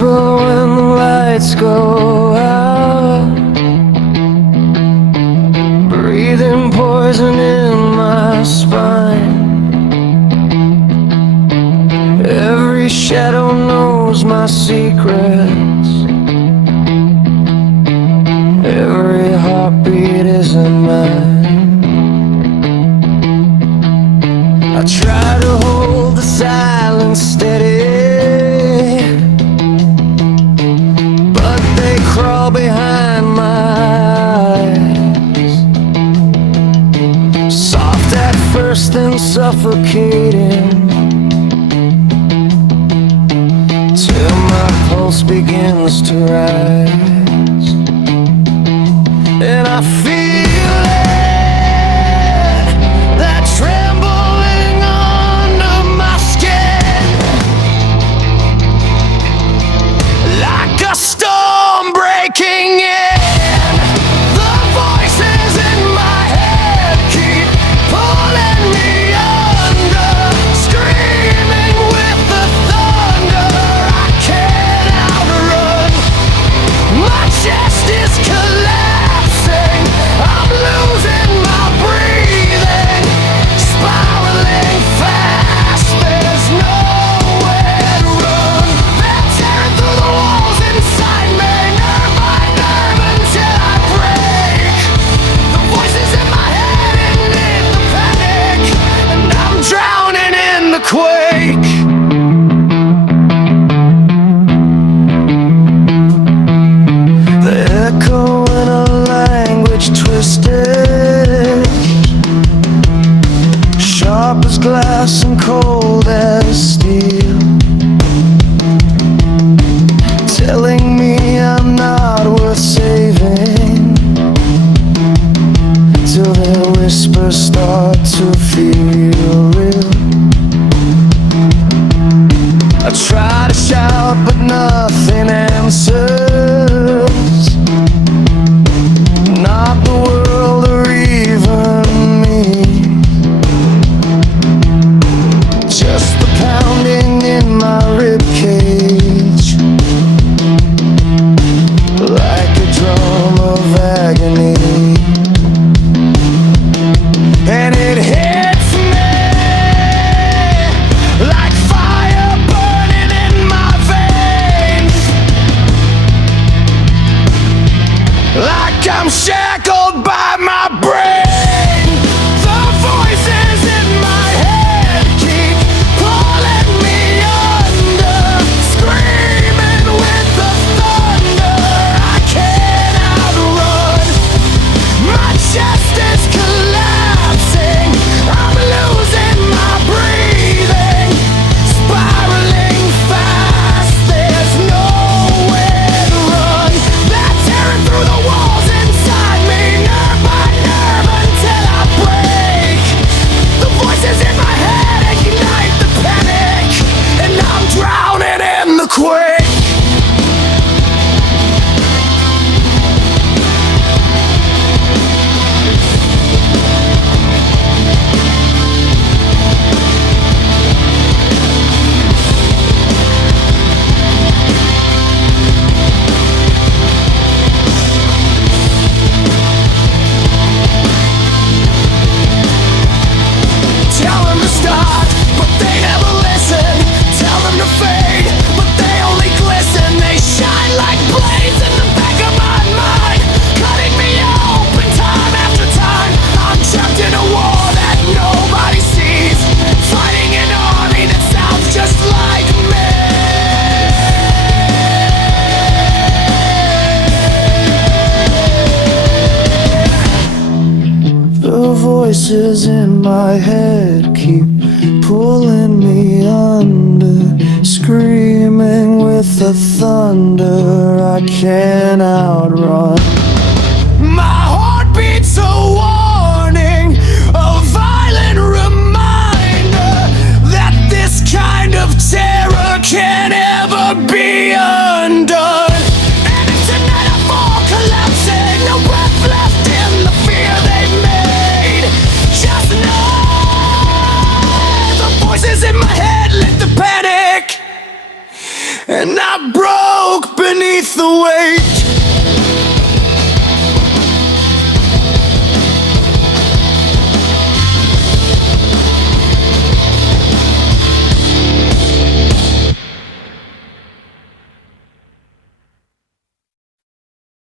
whisper when the lights go out, breathing poison in my spine. Every shadow knows my secrets, every heartbeat is a mine. I try to hold the silence steady, but they crawl behind my eyes. Soft at first, then suffocating, till my pulse begins to rise. And I feel it, that trembling under my skin, like a storm breaking in. The voices in my head keep pulling me under, screaming with the thunder I can't outrun. My chest is collapsing, I'm losing my breathing, spiraling fast, there's nowhere to run. They're tearing through the walls inside me, nerve by nerve, until I break. The voices in my head ignite the panic, and I'm drowning in the quake. The echo in a language twisted, sharp as glass and cold as steel, telling me I'm not worth saving, till their whispers start to feel real. I try to shout but nothing answers, not the world or even me, just the pounding in my ribcage, like a drum of agony. And it hits me like fire burning in my veins, like I'm shackled by my brain. The voices in my head keep pulling me under, screaming with the thunder I can't outrun. My chest is collapsing, I'm losing my breathing, spiraling fast, there's nowhere to run. They're tearing through the walls inside me, nerve by nerve, until I break. The voices in my head ignite the panic, and I'm drowning in the quake. Tell them to start, but they never listen. Tell them to fade, but they only glisten. They shine like blades in the back of my mind, cutting me open time after time. I'm trapped in a war that nobody sees, fighting an army that sounds just like me. The voices in my head keep pulling me under, screaming with the thunder I can't outrun.